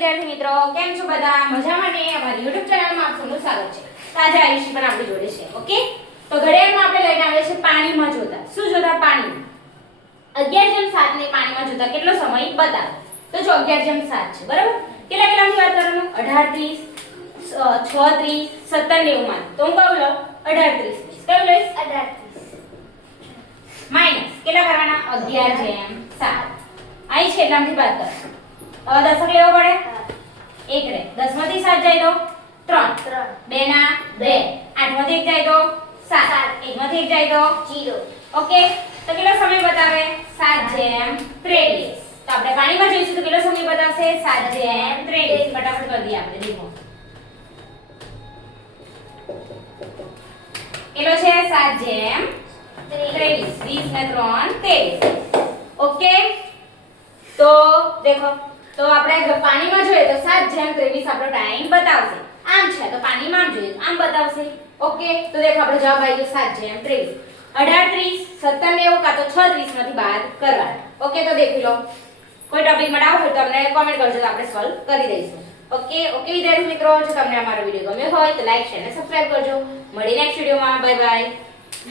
વિદ્યાર્થી મિત્રો, કેમ છો બધા? મજામાં ને? અમારી YouTube ચેનલમાં આપ સૌનું સ્વાગત છે. તાજા આયુષી પણ આપણી જોડે છે. ઓકે, તો ઘડિયાળમાં આપણે લઈને આવ્યા છે પાણીમાં જોતા. શું જોતા? પાણી. 11:07 ને પાણીમાં જોતા કેટલો સમય બતાવો? તો જો 11:07 છે, બરાબર? કેટલા કેટલાથી વાત કરવાનું? 18:30 6:30 17:90 માં. તો હું કહું લો 18:30. કયું લઈશ? 18:30 માઈનસ કેટલા કરવાના? 11:07. અહીં છે એટલામાંથી બાદ કરો. દશક લેવો પડે. 1 રે 10 માંથી 7 જાય તો 3 2 ના 2 8 માંથી 1 જાય તો 7 1 માંથી 1 જાય તો 0. ઓકે, તો કેટલો સમય બતાવે? 7:23. તો આપણે પાણીમાં જોઈશું તો કેટલો સમય બતાવશે? 7:23. ફટાફટ કરી દઈએ આપણે. દેખો કેટલો છે? 7:23. 20 ને 3 23. ઓકે, તો દેખો, તો આપણે પાણીમાં જોઈએ તો 7:23 આપણો ટાઈમ બતાવશે. આમ છે તો પાણીમાં આમ જોઈએ આમ બતાવશે. ઓકે, તો દેખો આપણો જવાબ આવી ગયો 7:23. 18:30 17:90 કાં તો 6:30 માંથી બાદ કરવાના. ઓકે, તો દેખી લો. કોઈ ટોપિક માં ડાઉટ હોય તો અમને કોમેન્ટ કરજો તો આપણે સોલ્વ કરી દઈશું. ઓકે વિદ્યાર્થી મિત્રો, જો તમને અમારો વિડિયો ગમ્યો હોય તો લાઈક શેર અને સબસ્ક્રાઇબ કરજો. મળી નેક્સ્ટ વિડિયોમાં. Bye bye.